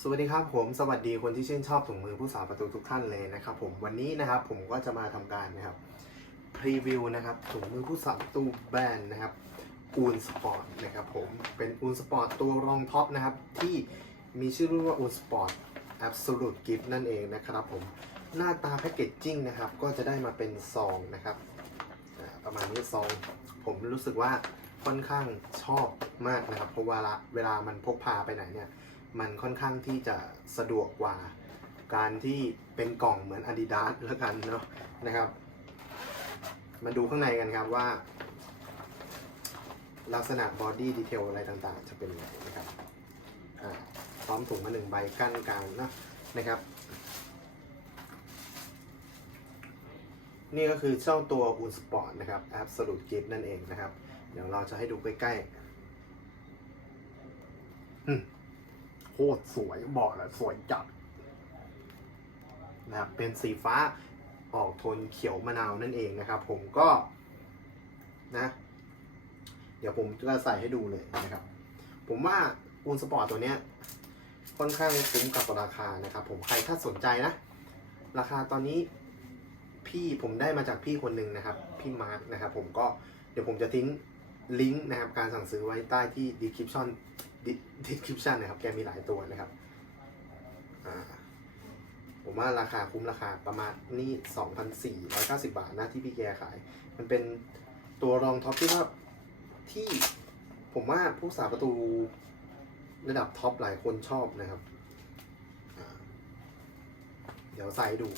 สวัสดีครับผมสวัสดีคนที่ชื่นชอบถุงมือผู้สาวประตูทุกท่านเลยนะครับผมวันนี้นะครับผมก็จะมาทำการนะครับพรีวิวนะครับถุงมือผู้สาประตูแบรนด์นะครับอูนสปอร์ตนะครับผมเป็นอูนสปอร์ตตัวรองท็อปนะครับที่มีชื่อรุ่นว่าอูนสปอร์ต Absolute Gift นั่นเองนะครับผมหน้าตาแพคเกจจิ้งนะครับก็จะได้มาเป็นซองนะครับประมาณนี้ซองผมรู้สึกว่าค่อนข้างชอบมากนะครับเพราะว่าเวลามันพกพาไปไหนเนี่ย มันค่อนข้างที่จะสะดวกกว่า การที่เป็นกล่องเหมือน Adidas แล้วกันเนาะนะครับ มาดูข้างในกันครับว่า ลักษณะบอดี้ดีเทลอะไรต่างๆ จะเป็นยังไงนะครับพร้อมถุงมาหนึ่งใบกั้นกลางนะนะครับ นี่ก็คือเจ้าตัว u n Sport นะครับ Absolute Gift นั่นเองนะครับ เดี๋ยวเราจะให้ดูใกล้ๆอืม โคตรสวยบอกเลยสวยจัดนะครับเป็นสีฟ้าออกโทนเขียวมะนาวนั่นเองนะครับ ผมก็นะ เดี๋ยวผมจะใส่ให้ดูเลยนะครับ ผมว่าอูนสปอร์ตตัวเนี้ยค่อนข้างคุ้มกับราคานะครับ ผมใครถ้าสนใจนะ ราคาตอนนี้พี่ผมได้มาจากพี่คนหนึ่งนะครับ พี่มาร์คนะครับ ผมก็เดี๋ยวผมจะทิ้งลิงก์นะครับ การสั่งซื้อไว้ใต้ที่ description description น ดิสคริปชันนะครับ แกมีหลายตัวนะครับ ผมว่าราคาคุ้มราคาประมาณนี่2,490 บาทนะที่พี่แกขาย มันเป็นตัวรองท็อปที่ว่าที่ผมว่าผู้สาประตูระดับท็อปหลายคนชอบนะครับ เดี๋ยวใส่ดู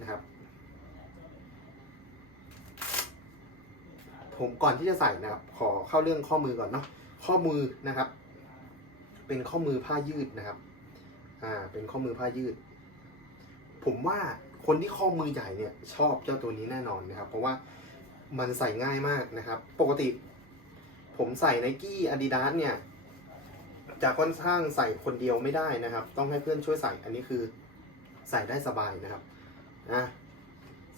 นะครับ ผมก่อนที่จะใส่นะครับ ขอเข้าเรื่องข้อมือก่อนเนาะข้อมือนะครับ เป็นข้อมือผ้ายืดนะครับ อ่า เป็นข้อมือผ้ายืด ผมว่าคนที่ข้อมือใหญ่เนี่ย ชอบเจ้าตัวนี้แน่นอนนะครับ เพราะว่ามันใส่ง่ายมากนะครับ ปกติ ผมใส่ไนกี้อาดิดาสเนี่ยจะค่อนข้างใส่คนเดียวไม่ได้นะครับ ต้องให้เพื่อนช่วยใส่อันนี้คือใส่ได้สบายนะครับอะ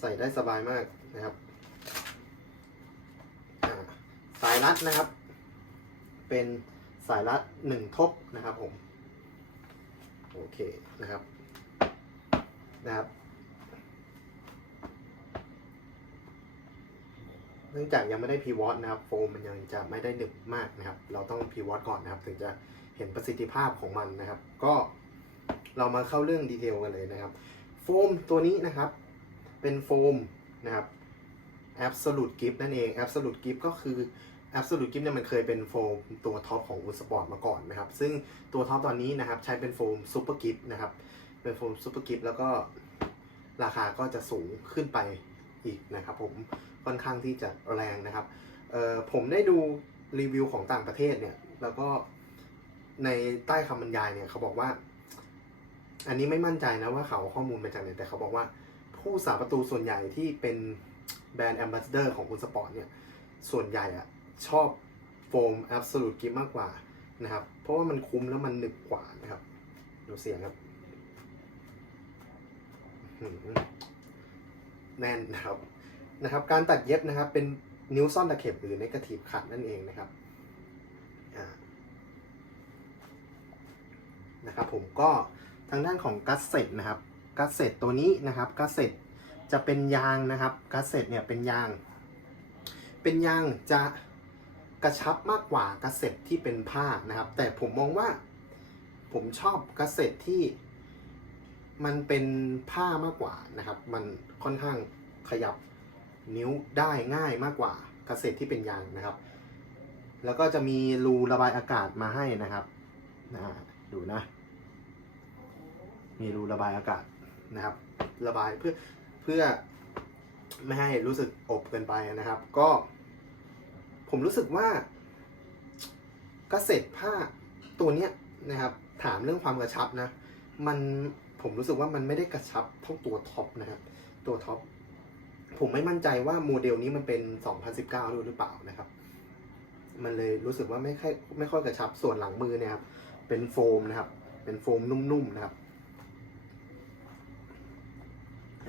ใส่ได้สบายมากนะครับอ่าสายรัดนะครับ เป็น สายรัดหนึ่งทบนะครับผมโอเคนะครับนะครับ เนื่องจากยังไม่ได้พีวอตนะครับโฟมมันยังจะไม่ได้หนึบมากนะครับ เราต้องพีวอตก่อนนะครับ ถึงจะเห็นประสิทธิภาพของมันนะครับ ก็เรามาเข้าเรื่องดีเทลกันเลยนะครับ โฟมตัวนี้นะครับ เป็นโฟมนะครับ Absolute Gift นั่นเอง Absolute Gift ก็คือ Absolute Gift เนี่ยมันเคยเป็นโฟมตัวท็อปของอุ s สปอร์ตมาก่อนนะครับ ซึ่งตัวท็อปตอนนี้นะครับใช้เป็นโฟม Super Gift นะครับ เป็นโฟม Super Gift แล้วก็ราคาก็จะสูงขึ้นไปอีกนะครับผมค่อนข้างที่จะแรงนะครับผมได้ดูรีวิวของต่างประเทศเนี่ยแล้วก็ในใต้คำบรรยายเนี่ยเขาบอกว่า อันนี้ไม่มั่นใจนะว่าเขาเอาข้อมูลมาจากไหนแต่เขาบอกว่า ผู้สาประตูส่วนใหญ่ที่เป็นแบรนด์แอมบาสเดอร์ของคุณสปอร์ตเนี่ยส่วนใหญ่อะ ชอบโฟม Absolute Gift มากกว่านะครับ เพราะว่ามันคุ้มแล้วมันหนึบกว่านะครับ ดูเสียงครับแน่นนะครับนะครับ การตัดเย็บนะครับ เป็นนิ้วซ่อนตะเข็บหรือ negative cut นั่นเองนะครับนะครับผมก็ทางด้านของกัสเซ็ตนะครับกัสเซ็ตตัวนี้นะครับกัสเซ็ตจะเป็นยางนะครับกัสเซ็ตเนี่ยเป็นยาง เป็นยางจะ กระชับมากกว่ากัสเซ็ตที่เป็นผ้านะครับ แต่ผมมองว่าผมชอบกัสเซ็ตที่มันเป็นผ้ามากกว่านะครับ มันค่อนข้างขยับนิ้วได้ง่ายมากกว่ากัสเซ็ตที่เป็นยางนะครับ แล้วก็จะมีรูระบายอากาศมาให้นะครับนะดูนะ มีรูระบายอากาศนะครับ ระบายเพื่อเพื่อไม่ให้รู้สึกอบเกินไปนะครับ ก็ ผมรู้สึกว่ากเซ็ตผ้าตัวเนี้ยนะครับ ถามเรื่องความกระชับนะ มันผมรู้สึกว่ามันไม่ได้กระชับเท่าตัวท็อปนะครับ ตัวท็อปผมไม่มั่นใจว่าโมเดลนี้มันเป็น 2019ด้วยหรือเปล่านะครับ มันเลยรู้สึกว่าไม่ค่อยไม่ค่อยกระชับส่วนหลังมือเนี่ยครับ เป็นโฟมนะครับ เป็นโฟมนุ่มๆนะครับ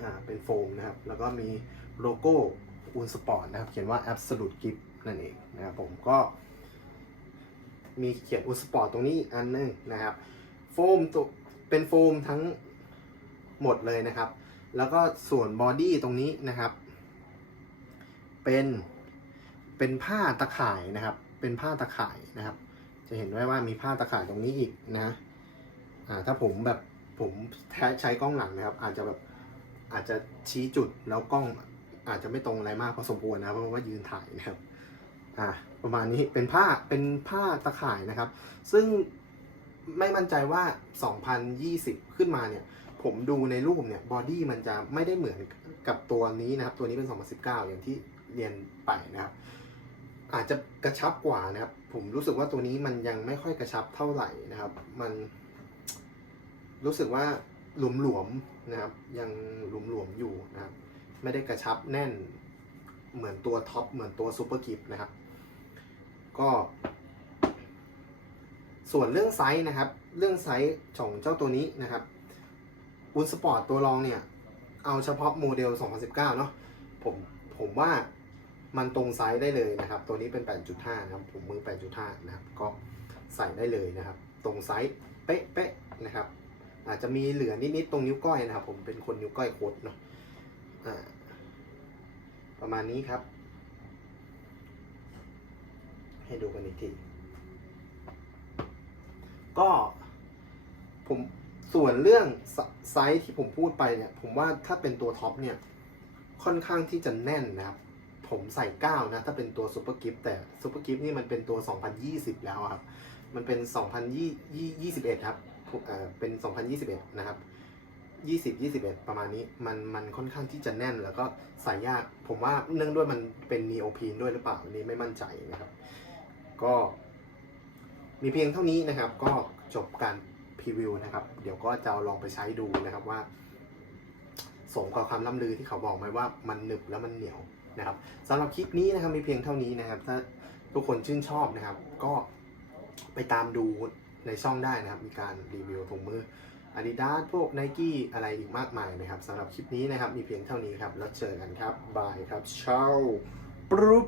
อ่า เป็นโฟมนะครับ แล้วก็มีโลโก้อูนสปอร์ตนะครับ เขียนว่า Absolute Gift นั่นเองนะครับผมก็ มีเขียนอูนสปอร์ตตรงนี้อีกอันหนึงนะครับ โฟมตัวเป็นโฟมทั้งหมดเลยนะครับ แล้วก็ส่วนบอดี้ตรงนี้นะครับ เป็นเป็นผ้าตะข่ายนะครับ เป็นผ้าตะข่ายนะครับ จะเห็นได้ว่ามีผ้าตะข่ายตรงนี้อีกนะอ่าถ้าผมแบบผมใช้กล้องหลังนะครับ อาจจะแบบอาจจะชี้จุดแล้วกล้องอาจจะไม่ตรงอะไรมากพอสมควรนะเพราะว่ายืนถ่ายนะครับ อ่าประมาณนี้เป็นผ้าเป็นผ้าตะข่ายนะครับ ซึ่งไม่มั่นใจว่า 2020 ขึ้นมาเนี่ย ผมดูในรูปเนี่ยบอดี้มันจะไม่ได้เหมือนกับตัวนี้นะครับ ตัวนี้เป็น 2019 อย่างที่เรียนไปนะครับ อาจจะกระชับกว่านะครับ ผมรู้สึกว่าตัวนี้มันยังไม่ค่อยกระชับเท่าไหร่นะครับ มัน รู้สึกว่าหลวมๆนะครับ ยังหลวมๆอยู่นะครับ ไม่ได้กระชับแน่นเหมือนตัวท็อปเหมือนตัวซูเปอร์กิฟนะครับ ก็ ส่วนเรื่องไซส์นะครับ เรื่องไซส์ของเจ้าตัวนี้นะครับอุนสปอร์ตตัวรองเนี่ย เอาเฉพาะโมเดล 2019 เนาะผมผมว่ามันตรงไซส์ได้เลยนะครับ ตัวนี้เป็น 8.5 นะครับ ผมมือ 8.5 นะครับ ก็ใส่ได้เลยนะครับ ตรงไซส์เป๊ะๆนะครับ อาจจะมีเหลือนิดๆตรงนิ้วก้อยนะครับ ผมเป็นคนนิ้วก้อยโคดเนาะประมาณนี้ครับ ให้ดูกันอีกที ก็ผมส่วนเรื่องไซส์ที่ผมพูดไปเนี่ย ผมว่าถ้าเป็นตัวท็อปเนี่ย ค่อนข้างที่จะแน่นนะครับ ผมใส่ 9 นะ ถ้าเป็นตัวซูเปอร์กิฟแต่ซูเปอร์กิฟนี่มันเป็นตัว 2020 แล้วครับ มันเป็น 2021 ครับเอ่อเป็น 2021 นะครับ20 21 ประมาณนี้มันมันค่อนข้างที่จะแน่นแล้วก็ใส่ยาก ผมว่าเนื่องด้วยมันเป็นนีโอพีนด้วยหรือเปล่าอันนี้ไม่มั่นใจนะครับ ก็มีเพียงเท่านี้นะครับ ก็จบการพรีวิวนะครับ เดี๋ยวก็จะลองไปใช้ดูนะครับว่าสมกับความล่ำลือที่เขาบอกไหมว่ามันหนึบแล้วมันเหนียวนะครับสำหรับคลิปนี้นะครับมีเพียงเท่านี้นะครับ ถ้าทุกคนชื่นชอบนะครับ ก็ไปตามดูในช่องได้นะครับ มีการรีวิวถุงมือ Adidas พวก Nike อะไรอีกมากมายนะครับสำหรับคลิปนี้นะครับ มีเพียงเท่านี้ครับ แล้วเจอกันครับ บายครับเช้าปุ๊บ